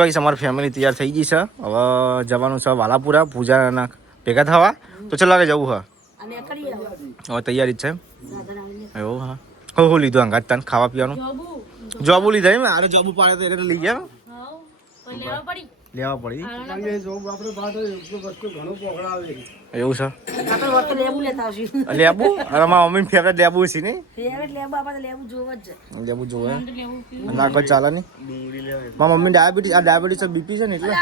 Guys અમારી family તૈયાર થઈ ગઈ છે. હવે જવાનું છે વાલાપુરા પૂજાના ભેગા થવા. તો ચાલ લાગે જવું હા હવે તૈયારી જ છે એવું હા. હું લીધું અંગાત તને ખાવા પીવાનું જોબુ લીધા એમ અરે જોબુ પાડે તો એટલે લઈ ગયા લેવા પડી એવું છે લેબુ અને મારા મમ્મી ફેવરેટ લેબુ છે ને લેબુ જોવે ના કોઈ ચાલે નહીં મારા મમ્મી ડાયાબિટીસ બીપી છે ને એટલે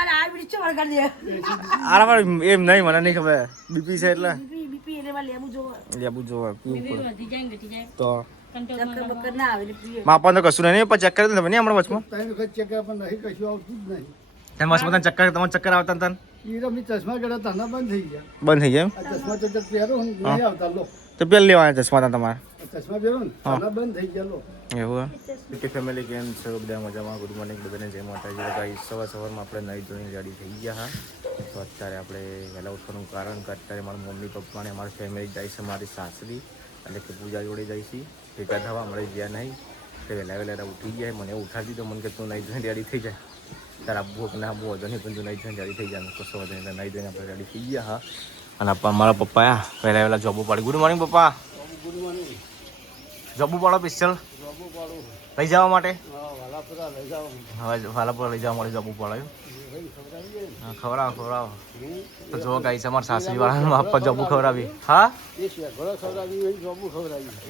અરે એમ નહીં મને નહીં ખબર બીપી છે એટલે લેબુ જોવે તો માપા તો કશું નહીં પણ ચેક કરી દે નહીં હમણાં વચમાં વચમાં ચક્કર તમારે ચક્કર આવતા તને ચશ્મા કર્યા તને બંધ થઈ ગયા બંધ થઈ ગયા ચશ્મા તો પહેરો નહીં આવતા લો તો પેલા લેવાના ચશ્મા તમારે ચશ્મા પહેરો ને તને બંધ થઈ ગયા લો એવું કે ફેમિલી કેમ છે બધા મજામાં ગુડ મોર્નિંગ બધાને જય માતાજી ગાઈસ સવારમાં આપણે નહીં ધોઈને રેડી થઈ ગયા હા તો અત્યારે આપણે વહેલા ઉઠવાનું કારણ કે અત્યારે મારા મમ્મી પપ્પાને અમારી ફેમિલી જાય છે મારી સાસરી એટલે કે પૂજા જોડે જાય છે ભેગા થવા મળે ગયા નહીં તો વહેલા ઉઠી ગયા મને ઉઠાડી દીધો મને કે તું નહીં ધોઈને રેડી થઈ જાય તારા ભૂખ ના બહુ વધુ નહીં પણ તું નહીં ધોઈને રેડી થઈ જાય કશો વધુ નહીં નહીં ધોઈને આપણે રેડી થઈ ગયા હા અને મારા પપ્પા વહેલા જોબો પાડી ગુડ મોર્નિંગ પપ્પા ગુડ મોર્નિંગ જોબુ પાડો પિસ્તલ લઈ જવા માટે વાલાપુરા લઈ જાઓ હવે વાલાપુરા લઈ જવા માટે જોબુ પડાયું ખવડાવો તો જો ગાઈ છે અમારા સાસરી વાળા આપવા જોબુ ખવડાવી હા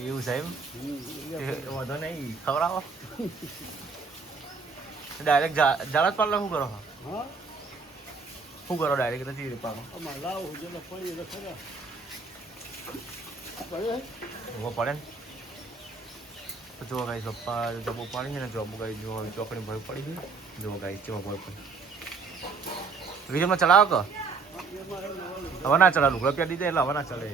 એવું છે એમ વધો નહીં ખવડાવો ડાયરેક્ટ જાળા જ પાડલા શું કરો શું કરો ડાયરેક્ટ નથી પાડો પડે ને જો ગાઈ પપ્પા જોબુ પાડી છે ને જોબુ ગાઈ જો ચોકડી ભરી પડી ગઈ જો ગાઈ કેવા ભરી પડી વિડીયોમાં ચલાવો કે હવે ના ચલાવું રૂપિયા દીધે એટલે હવે ના ચલે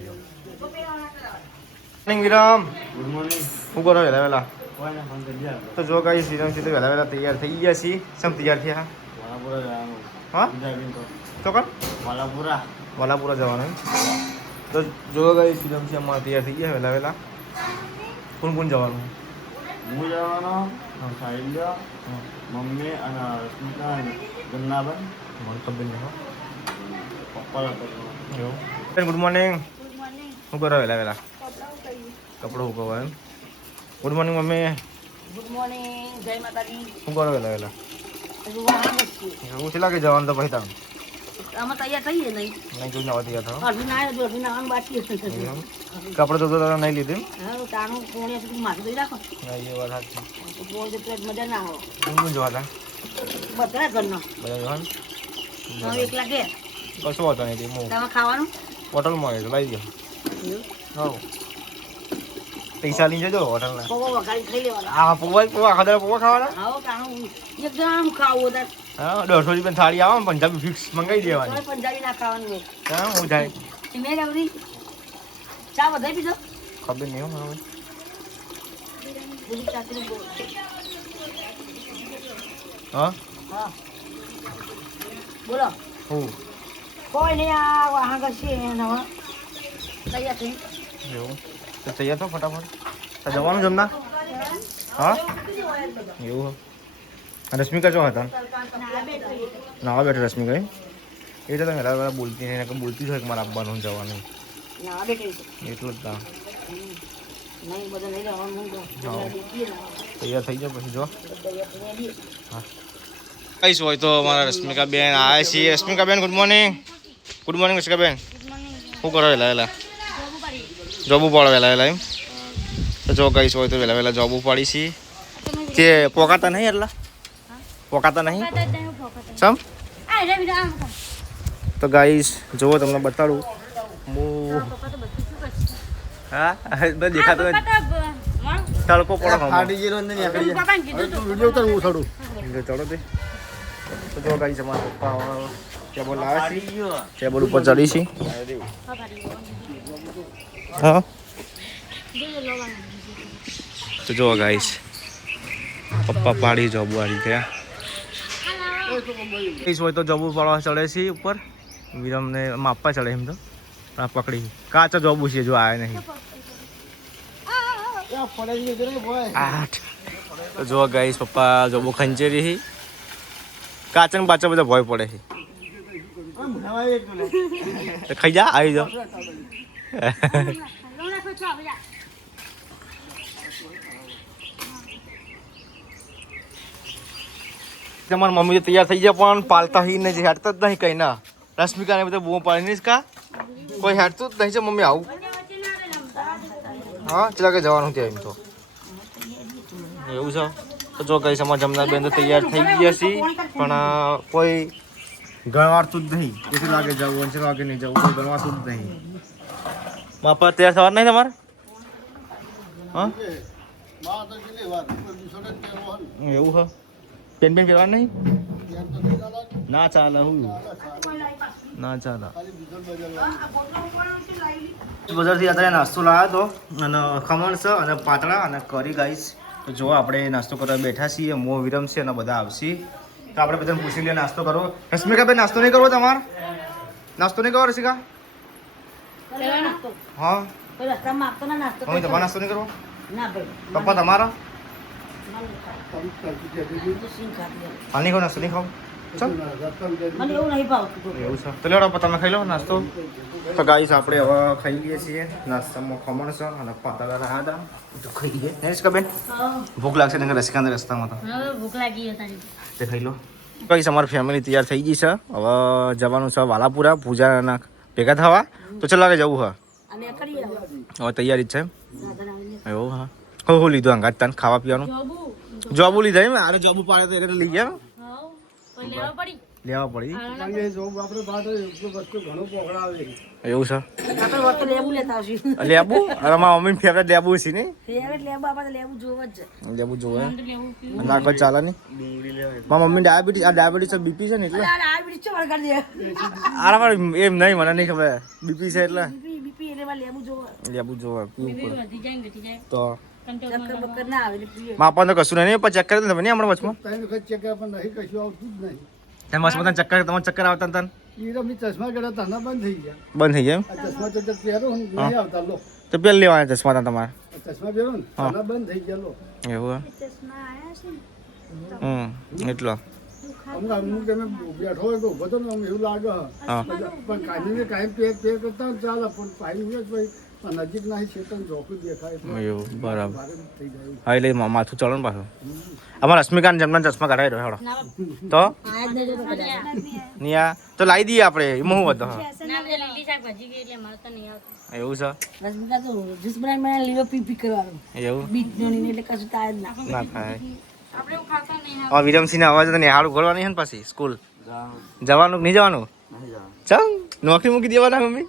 વિરામ ગુડ મોર્નિંગ શું કરો વહેલા તો જો ગાઈ વિરામ સીધે વહેલા તૈયાર થઈ ગયા છીએ સમ તૈયાર થયા હા ચોકન વાલાપુરા જવાનું તો જો ગાઈ વિરામ છે અમારે તૈયાર થઈ ગયા વહેલા કોણ જવાનું હું જવાનો સાહિલ્ય મમ્મી અને રશ્મિકા ગન્નાબેન મને ખબર નહીં પપ્પા એવું ગુડ મોર્નિંગ શું કરો વહેલા કપડો ઉકવવા એમ good morning mummy good morning જય માતાજી શું કરો વહેલા એવું છે લાગે જવાનું તો પછી તમે અમે તૈયાર થઈએ નહીં જોઈને આવવા તૈયાર થાવ અડધી ના આવ્યો અડધી નાવાનું બાકી કપડે તો નહીં લીધું હા તાનું કોણે સુધી માથું દઈ રાખો એ વાત સાચી કોણ તો મજા ના આવે હું જોવા હતા બધા ઘરનો બધા જોવાનું હવે એકલા કે કશું વાતો નહીં હું તમે ખાવાનું હોટલમાં આવ્યો લઈ ગયો હા પૈસા લઈ જજો હોટલના પૌવા વઘારી ખાઈ લેવાના હા પૌવા આખા પૌવા ખાવાના આવો તાનું એકદમ ખાવું તાર હા 150 રૂપિયાની થાળી આવે ને પંજાબી ફિક્સ મંગાવી દેવાની પંજાબી ના ખાવાનું હોય હા હું જાય મેં આવડી ચા વધારી પીધો ખબર નહીં હવે બીજી ચાકરી બોલ હા હા બોલો હું કોઈ નહીં આ વાહન કરશે નવા તૈયાર થઈ એવું તો તૈયાર થો ફટાફટ તો જવાનું જમના હા એવું રશ્મિકા જો હતા નાવા બેઠે રશ્મિકા એ તો તમે વહેલા બોલતી નહીં બોલતી હોય કે મારે આપવાનું જવાનું એટલું જ ના તૈયાર થઈ જાવ પછી જો કઈશ હોય તો અમારા રશ્મિકા બેન આવ્યા છીએ રશ્મિકા બેન ગુડ મોર્નિંગ રશ્મિકા બેન શું કરો વહેલા જોબુ પાડો વહેલા એમ તો જો કઈશ હોય તો વહેલા જોબુ પાડી છીએ તે પોકાતા નહીં એટલા પોકાતા નહીં સમ તો ગાઈસ જુઓ તમને બતાડું હા દેખાતો તડકો પડો ચડો તે તો જો ગાઈસ અમારા પપ્પા ટેબલ લાવે છે ટેબલ ઉપર ચડી છે હા તો જો ગાઈસ પપ્પા પાડી જોબુ આ રીતે હોય તો જોબુ પાડવા ચડે છે ઉપર વિરમને માપવા ચડે એમ તો પકડી કાચા જોબુ છે જો આવે નહીં તો જો ગાઈસ પપ્પા જોબુ ખંચેરી કાચન બાચા બધા ભય પડે છે તો ખાઈ જા આવી જાઓ તમારી મમ્મી તો તૈયાર થઈ ગયા પણ પાલતા હી ને હેડતા જ નહીં કઈ ના રશ્મિકા ને બધા બહુ પાડી નહીં કા કોઈ હેડતું જ નહીં છે મમ્મી આવું હા ચલા કે જવાનું ત્યાં એમ તો એવું છે તો જો કઈ સમા જમના બેન તો તૈયાર થઈ ગયા છે પણ કોઈ ગણવાતું જ નહીં કેટલું લાગે જવું અંશે લાગે નહીં જવું કોઈ ગણવાતું જ નહીં માપા તૈયાર થવા નહીં તમારે હા એવું હા પેન પેન પહેરવા નહીં ના ચાલે હું ના ચાલે બજારથી અત્યારે નાસ્તો લાવ્યો હતો અને ખમણ છે અને પાતળા અને કરી ગાઈશ તો જો આપણે નાસ્તો કરવા બેઠા છીએ મો વિરમ છે અને બધા આવશે તો આપણે બધાને પૂછી લઈએ નાસ્તો કરવો રશ્મિકા ભાઈ નાસ્તો નહીં કરવો તમારે નાસ્તો નહીં કરવો રશ્મિકા હા મમ્મી તમારે નાસ્તો નહીં કરવો પપ્પા તમારા હાલ નહીં ખાવ નાસ્તો નહીં ખાવ ચાલ એવું છે તો લેવડો તમે ખાઈ લો નાસ્તો તો ગાઈસ આપણે હવે ખાઈ લઈએ છીએ નાસ્તામાં ખમણ છે અને પાતળા રહ્યા હતા તો ખાઈ લઈએ નહીં રસિકા બેન ભૂખ લાગશે ને રસિકાને રસ્તામાં તો ભૂખ લાગી તે ખાઈ લો ગાઈસ અમારી ફેમિલી તૈયાર થઈ ગઈ છે હવે જવાનું છે વાલાપુરા પૂજાના ભેગા થવા તો ચાલ લાગે જવું હા હવે તૈયારી જ છે એવું હા હો લીધું અંગાત તાન ખાવા પીવાનું જોબુ લીધા એમ આરે જોબુ પાડે તો એટલે લઈ ગયા લેવા પડી એવું છે લેબુ અરે મારા મમ્મી ફેવરેટ લેબુ છે ને લેબુ જોવે નાખો ચાલે ને મારા મમ્મી ડાયાબિટીસ બીપી છે ને એટલે આરા એમ નહીં મને નહીં ખબર બીપી છે એટલે લેબુ જોવે તો માપા તો કશું નહીં પણ ચક્કર તમે નહીં હમણાં વચમાં વચમાં ચક્કર તમારે ચક્કર આવતા તને ચશ્મા ગયા તાના બંધ થઈ ગયા બંધ થઈ ગયા ચશ્મા તો પહેરો નહીં આવતા લો તો પેલા લેવાના ચશ્મા હતા તમારે ચશ્મા પહેરો ને તાના બંધ થઈ ગયા લો એવું એટલો અમુક તમે બેઠો હોય તો ઉભો તો ને એવું લાગે પણ કાયમી કાયમ પેર કરતા ચાલે પણ પાણી નજીક નહીં છે જોખું દેખાય એવું બરાબર થઈ જાય હા એટલે માથું ચડો ને પાછું અમારા રશ્મિકાને જમના ચશ્મા કઢાવી રહ્યો હેડો તો નિયા તો લાવી દઈએ આપણે એમાં હું હતો એવું છે એવું ના થાય વિરમસિંહ ને અવાજ નિહાળ ઉઘડવાની છે ને પાછી સ્કૂલ જવાનું નહીં જવાનું ચાલ નોકરી મૂકી દેવાના મમ્મી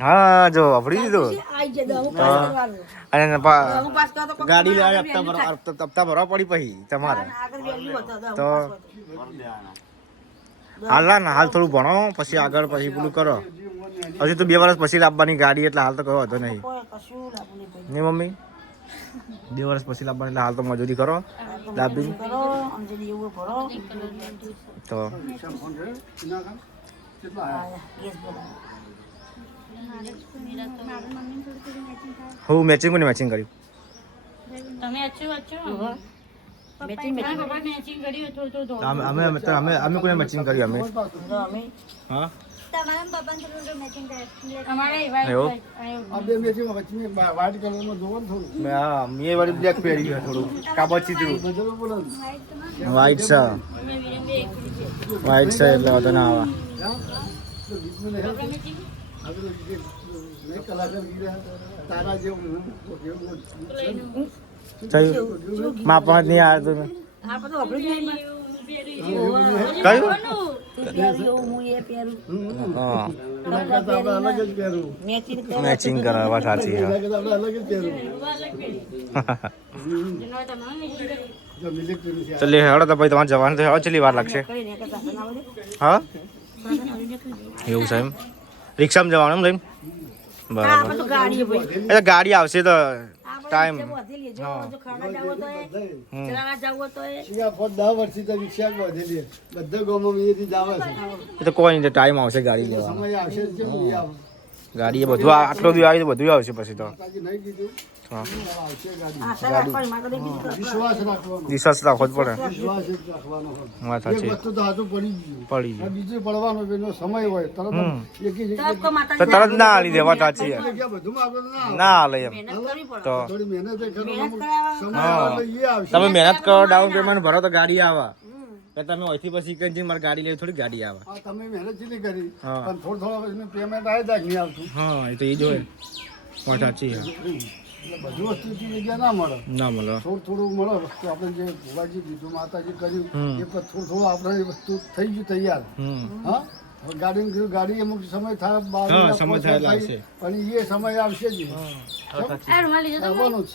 હા જો આપડી દીધું અને ગાડી લેવા હપ્તા ભરવા પડી પછી તમારે તો હાલ ના હાલ થોડું ભણો પછી આગળ પછી પેલું કરો હજુ તો 2 વર્ષ પછી લાવવાની ગાડી એટલે હાલ તો કહો હતો નહીં નહીં મમ્મી 2 વર્ષ પછી લાવવાની એટલે હાલ તો મજૂરી કરો લાવી તો હું મેચિંગ કોને મેચિંગ કર્યું અમે કોને મેચિંગ કર્યું અમે હા મેં વાળી બ્લેક પહેરી ગયો થોડું કાબા ચીતરું વ્હાઈટ છે એટલે વાંધો ના આવે માપા નહીં આવતું મેચિંગ કરવા સાચી ચલી હેડો તો ભાઈ તમારે જવાનું તો હેડો ચલી વાર લાગશે હા એવું છે એમ રિક્ષામાં જવાનું એમ લઈને બરાબર ગાડી આવશે તો ટાઈમ એ તો કોઈ નહીં ટાઈમ આવશે ગાડી લેવા ગાડી બધું આટલો બી આવી તો બધું આવશે પછી તો હા આવશે ગાડી આશા રાખવાની, મારે તો બીજું તો વિશ્વાસ રાખવાનો વિશ્વાસ રાખવો જ પડે વિશ્વાસ જ રાખવાનો હોય. વાત એક સાચી વસ્તુ તો હાથું પડી ગયું પડી આ ગયું બીજું પડવાનો એનો સમય હોય તરત જ એકી તરત જગ્યાએ કોઈ માતાજી તો તરત ના હાલી દે વાત સાચી જગ્યા બધું આગળ ના આવે. ના હાલે એમ મહેનત કરવી પડે. તો થોડી મહેનત કરો મહેનત અમુક કરાવવા. સમય આવે તો એ આવશે તમે મહેનત કરો ડાઉન પેમેન્ટ ભરો તો ગાડી આવે કે તમે અહીંથી પછી કઈ મારે ગાડી લેવી થોડી ગાડી આવે આ તમે મહેનત જેટલી કરી હા. પણ થોડું પેમેન્ટ આવે જાય નહીં આવતું હા એ તો એ જ હોય વાત સાચી એટલે બધું વસ્તુ જગ્યા ના મળે ના મળે થોડું મળે વસ્તુ આપણે જે ભુવાજી દીધું માતાજી કર્યું હમ. એ પણ થોડું આપણે એ વસ્તુ થઈ ગયું તૈયાર હા હવે ગાડી અમુક સમય થાય બાર હા, મહિના, સમય પાંચ થાય વર્ષ એટલે થાય, પણ એ સમય આવશે જ આ રૂમાલ લીધો તો આવવાનું જ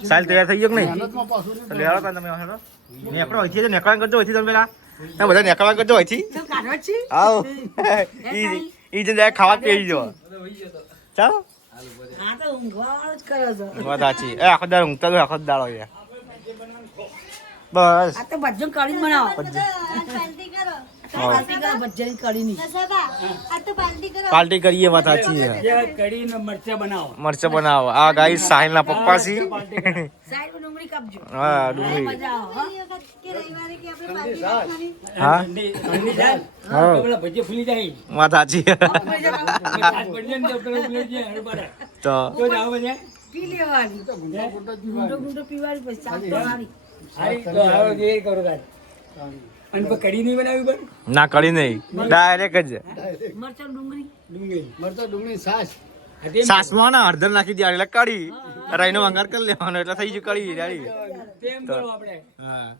છે સાલ તૈયાર થઈ ગયો કે નહીં મહેનતમાં પાછું નહીં તો લેવા તા તમે હેડો નેકળો અહીંથી નેકળા કરજો અહીંથી તમે પેલા તમે બધા નેકળા કરજો અહીંથી તો કાઢવા જ છે. આવો ઈ જે જાય ખાવા પી જો ચાલો આ તો ઊંઘવાવાળો જ કરે છે. વાત સાચી એ આખો દાડો ઊંઘતા તો આખો જ દાડો યાર બસ આ તો ભજન કઢી જ બનાવો. પાર્ટી કરો પાર્ટી કરો ભજન કઢીની. નસાબા આ તો પાર્ટી કરો પાર્ટી કરીએ વાત સાચી મરચા બનાવો આ ગાઈ સાહિલ ના પપ્પા છે સાઈડ માં ડુંગળી કાપજો. હા ડુંગળી મજા આવે, હો. એ વખત કે રવિવારે કે આપણે પાર્ટી રાખવાની હા હા વાત સાચી તો પી લેવાની. ગુંડો ગુંડો પીવાની પછી ચાલ તો હારી. ના કરી નહીં ડાયરેક્ટ જ મરચાં ડુંગળી મરચા ડુંગળી છાશ સાસમાં ના હળદર નાખી દે એટલે કઢી રાઈનો વંગાર કરી લેવાનો એટલે થઈ ગયું કઢી રેડી હા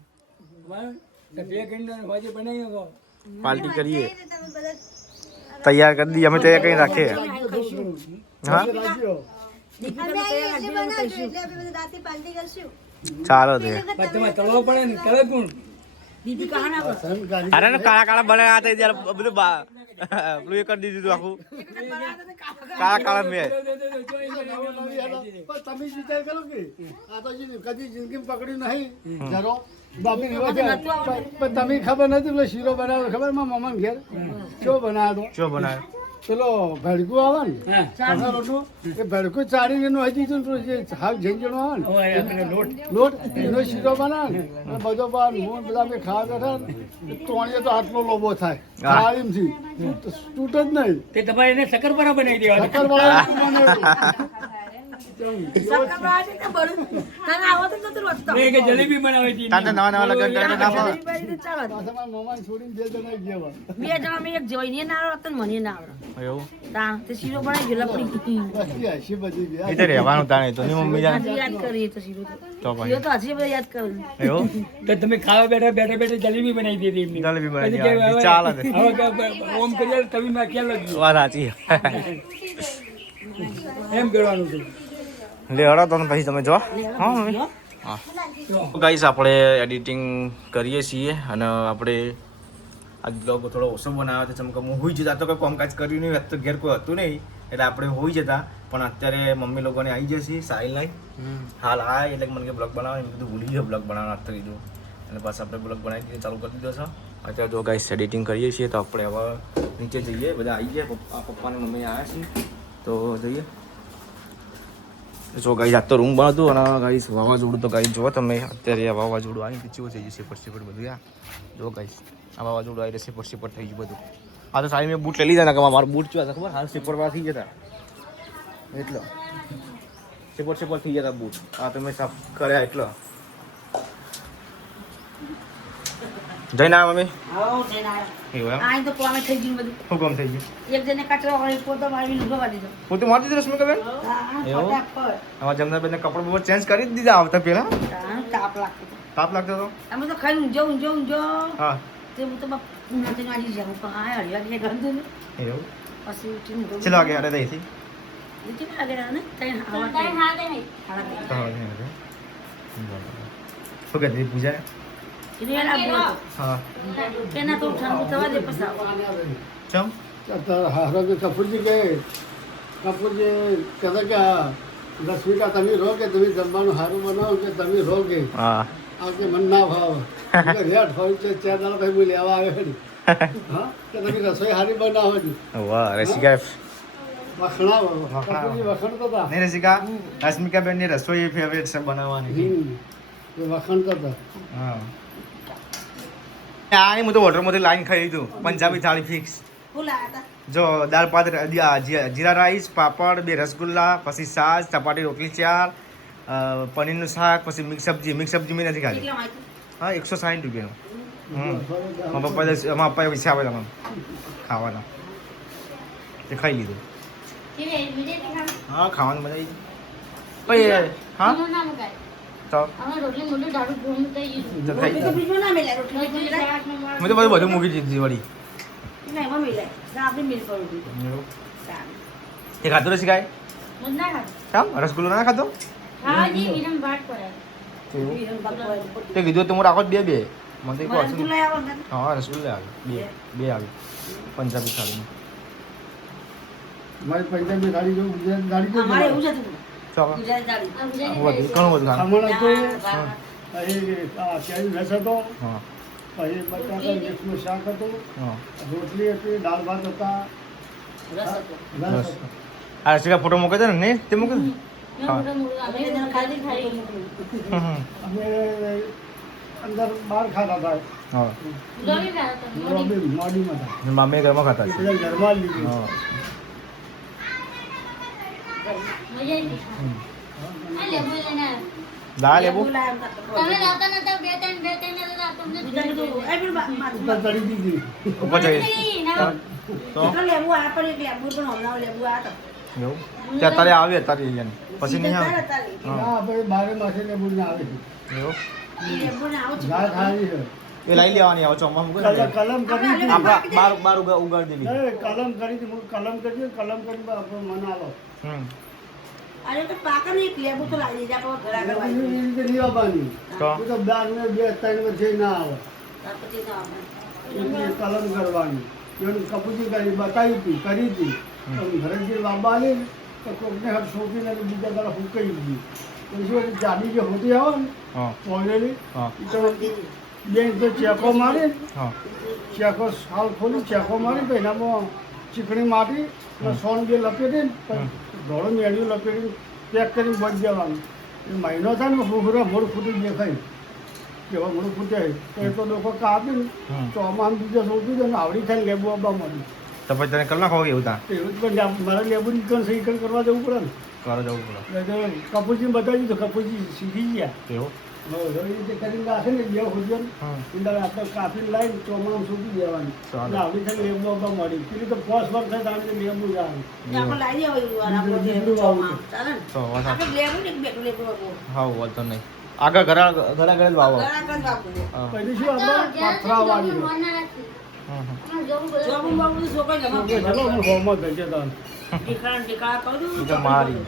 પાર્ટી કરીએ તમે બધા તૈયાર કરી દઈએ અમે તૈયાર કરી રાખીએ હા રાખજો અમે આ એટલે બનાવજો એટલે આપણે બધા રાતે પાર્ટી કરશું ચાલો તે દીદી કહા ના કરો. સંસ્કારી અરે ને કાળા કાળા બનાવ્યા હતા ત્યારે બધું પેલું એ કરી દીધું આખું કાળા કાળા મેં પણ તમે જ વિચાર કરો કે આ તો કદી જિંદગી પકડ્યું નહીં જરો બાપી એવા છે. પણ તમે ખબર નથી પેલો શીરો બનાવ્યો ખબર મારા મામા ઘેર કેવો બનાવ્યો હતો? શું બનાવે પેલો ભડકું આવે ને કસારોનું, એ ભડકું ચાળીને એનું હજી તું જે હાવ ઝંઝણો આવે ને લોટ એનો શીરો બનાવે ને અને બધો બાર હું બધા અમે ખાવા બેઠા ને તોણીએ તો આટલો લોબો થાય ચાળીમથી તૂટ જ નહીં તમારે એને શક્કરપારા બનાવી દેવા શક્કરપારા બનાવ્યું. સક્કર બનાવે છે બળું. તને આવતો જ નતું રોટતો. મેં કે જલેબી બનાવી હતી તાતે નવા નવા લગન કરીને ના ફાવે. જલેબી બાજરી તો ચાલો જ. પાછા મારા મામાને છોડીને બે જણા ગયા બે જણા મેં એક જોઈને ના આવડે તો મને ના આવડે. એવું તાણ તે શીરો બનાવી ગયો લપડી. બસથી હસી બધી એ ગયા તો રહેવાનું તાણે તો ની મમ્મી જાણે આજે યાદ કરીએ તો શીરો તો તો. શીરો તો હજી બધા યાદ કરું. એવું તો તમે ખાવા બેઠા જલેબી બનાવી દીધી એમની જલેબી બનાવી પછી કે દીધી. હવે- ચાલે તે. હવે કે ઓમ કરીએ તમે માં ખ્યાલ જ વાત સાચી એમ કરવાનું છે લે હળો તો પછી તમે જો હા મમ્મી હા ગાઈસ આપણે એડિટિંગ કરીએ છીએ અને આપણે આજ બ્લોગ થોડો ઓછો બનાવ્યો હતો ચમકે હું હોઈ જતા તો કોઈ કામકાજ કર્યું નહીં તો ઘેર કોઈ હતું નહીં એટલે આપણે હોઈ જતા પણ અત્યારે મમ્મી લોકોને આવી જશે સાહિલ નહીં હાલ હા એટલે મને કે બ્લોગ બનાવે મેં કીધું ભૂલી ગયો બ્લોગ બનાવવાનું અત્યારે કીધું અને પાછા આપણે બ્લોગ બનાવી દીધું ચાલુ કરી દીધો છે અત્યારે જો ગાઈસ એડિટિંગ કરીએ છીએ તો આપણે હવે નીચે જઈએ બધા આવી ગયા પપ્પાને મમ્મી આવ્યા છે તો જઈએ જો ગાઈસ આજ તો રૂમ બનાવતું અને ગાઈસ વાવાઝોડું તો ગાઈસ જો તમે અત્યારે આ વાવાઝોડું આવી પીછું થઈ જશે પરસી પર બધું યાર જો ગાઈસ આ વાવાઝોડું આવી રહેશે પરસી પર થઈ ગયું બધું આ તો સારી મેં બૂટ લઈ લીધા ને કે મારા બૂટ ચુવા ખબર હાલ સ્લીપર વાળા થઈ જતા એટલો સ્લીપર થઈ જતા બૂટ આ તમે સાફ કર્યા એટલો જઈને આવ્યા મમ્મી આવો જઈને આવ્યો. એવું એમ આ તો કોમે થઈ ગયું બધું. શું કામ થઈ ગયું એક જણે કચરો વાળી પોતો મારી ઊભા દીધો. પોતે મારી દીધું રશ્મિકા બેન હા, એવું? ફટાફટ. આમાં જમનાબેનને કપડું બહુ ચેન્જ કરી જ દીધા આવતા પહેલા તાણ તાપ લાગતો હતો. તાપ લાગતો હતો અમે તો ખાઈને ઊંઝો હા તે હું તો બાપ નાચીને વાજી જાઉં પણ આ અઢી વાગે ગંધું ને એવું પછી ઉઠીને ઊંઘો. ચલો આગે અરે દઈથી કેટલા વાગે ને ત્રણ આવા ત્રણ. સાડા ત્રણ. શું કહેતી પૂજા એને યાદ આવ્યું હતું. હા એના તો ઠંડુ થવા દે પછી આવો. ચમ હારો કે કપૂરજી કહે કપૂરજી કહેતા કે રશ્મિકા તમે રહો કે તમે જમવાનું સારું બનાવો કે તમે રહો કે હા આ કે મન ના ભાવ રેટ હોય છે 4 દાડા પછી હું લેવા આવ્યો ને હા કે તમે રસોઈ સારી બનાવો છો વાહ રસિકા કપૂરજી વખણતા હતા. નહીં રસિકા અસ્મિકાબેનની રસોઈ ફેવરેટ છે બનાવવાની એ વખણતા હતા. હા આની હું તો હોટલમાંથી લાઈન ખાઈ લીધું પંજાબી થાળી ફિક્સ જો દાળ ભાત જીરા રાઈસ પાપડ 2 રસગુલ્લા પછી છાશ ચપાટી રોટલી 4 પનીરનું શાક પછી મિક્સ સબ્જી મેં નથી ખાધી હા 160 રૂપિયાનું મારા પપ્પાએ પૈસા આપે તમે ખાવાના તે ખાઈ લીધું હા ખાવાનું મજા આવી પછી હા તો મેં તો બધું મૂકી દીધી વળી એ ખાતું નથી કાંઈ કેમ રસગુલ્લો ના ખાતો તે કીધું તો હું રાખો 2 મને તો એક વાર હા રસગુલ્લા આવે 2 આવે પંજાબી થાળીમાં મારી પંજાબી થાળી જો ગુજરાતી થાળી જો ચાલો ઘણું બધું ખાવાનું ખમણ હતું પછી કેરી રસ હતો હા પછી બટાકા મિક્સનું શાક હતું હા રોટલી હતી દાળ ભાત હતા રસ હતો. આ રસિકા ફોટો મૂકે છે ને નહીં તે મૂકે છે? અમે અંદર બહાર ખાતા હતા હા મોડીમાં હતા મામી ઘરમાં ખાતા છે એટલે ઘરમાં જ લીધું. હા દાળ લેવું ઉપર ચડી દીધી. ઉપર જઈ તો એવું તે અત્યારે આવે અત્યારે લઈ જાય પછી નહીં આવે હા હા પછી બારે માસે લેબુ ને આવે છે. એવું દાળ ખાવી છે. એ લઈ લેવાની આવો ચોમ્મા મૂકે ને કલમ કરી હતી. આપણા બાર ઉગાડી દેવી એ કલમ કરી હતી. હું કલમ કરી કલમ કરી આપણે મનાલો હમ અરે તો પાકા નહીં લેબુ તો લાવી દેજે આપણે ઘર આગળ એવી વાળી રીતે નહીં આવવાની. તો એ તો દાળ ને 2-3 વર્ષે ના આવે પછી તો આપણે એટલે કલમ કરવાની એનું કપૂચી કરી બતાવી હતી કરી હતી ઘરે જે બાબા આલે ને તો કોકને હાથ સોંપીને બીજા તરફ ફૂંકાઈ દીધી પછી ઓલી જાડી જે હોતી આવે ને હા પોલેલી હા એ તો બે તો ચેકો મારી હા ચેકો સાલ ખોલી ચેકો મારી તો એનામાં ચીકણી માટી અને સોન બે લપેટી ને ધોળો મેળ્યું લપેટી પેક કરીને બચ જવાનું એ મહિનો થાય ને ફૂફરા મોડ ફૂટી દેખાય કેવા મોડ ફૂટ્યા તો એ તો લોકો કાપી ને ચોમામ બીજો સોંપી દે ને આવડી થાય લેબુ આવવા માંડી તો પછી તને કલાક હોય એવું ત્યાં એવું જ પણ મારે લેબુ ની સહી કરવા જવું પડે ને કરો જવું પડે એટલે કપૂરજી બતાવી તો કપૂરજી શીખી ગયા એવું એવી રીતે કરીને રાખે ને બે હોજન અંદર આપણે કાપીને લાવીને ચોમામ સૂકી દેવાની ચાલો. એટલે આવડી થાય લેબુ આવવા મળી પેલી તો 5 વર્ષ થાય તો આપણે લેબુ જ આવે આપણે લાવી દેવા આપણે લેબુ ચાલે ને તો વાત આપણે લેબુ ને બેઠું લેબુ આપો હા વાંધો નહીં આગળ ઘર જ વાવો ઘર આગળ આપો હા પછી શું આપણે પથરા વાળી હમ, જો હું બાબુ છોકરા જમા ચલો હું હોમમાં થઈ જતા ટીકા ટીકા કહું એ તો મારી